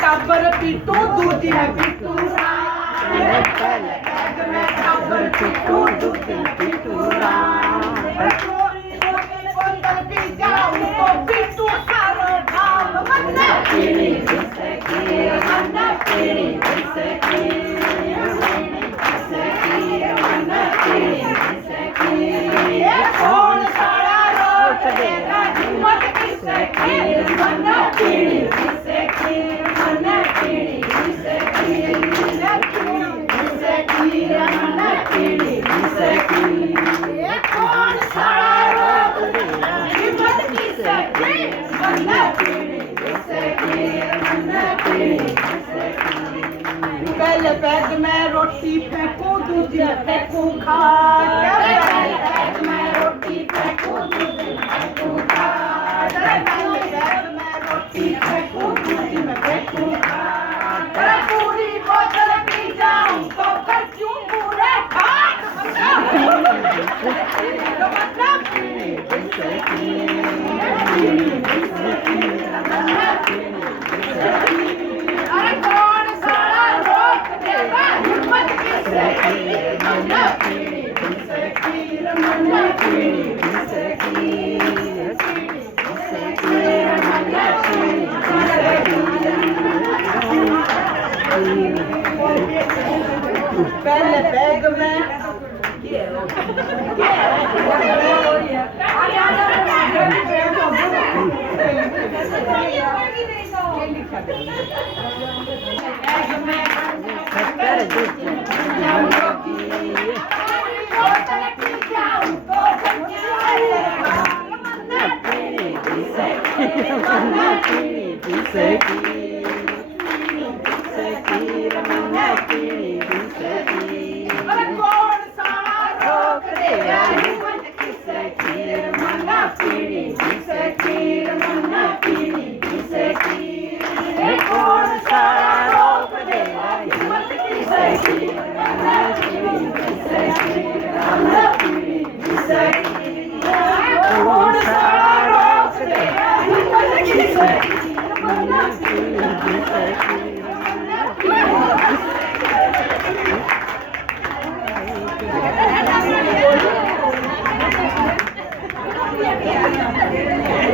टाबर पीटू दूधी में पीटू पीटू दूधी पीटू बोतल पी जाऊं तो पीटू सारो ढाल मन्ना पीड़ी मन्ना पीड़ी कौन सारा रोक देगा हिम्मत किसे की मन्ना पीड़ी पहले बैग में रोटी फेंकू दूसरी फेंकू खा पहले बैग में रोटी फेंकू दूसरी फेंकू खा पहले बैग में रोटी फेंकू दूसरी में फेंकू खा पूरी बोतल पी जाऊं तो कर क्यों पूरे भाग पहले बैग में Thank you.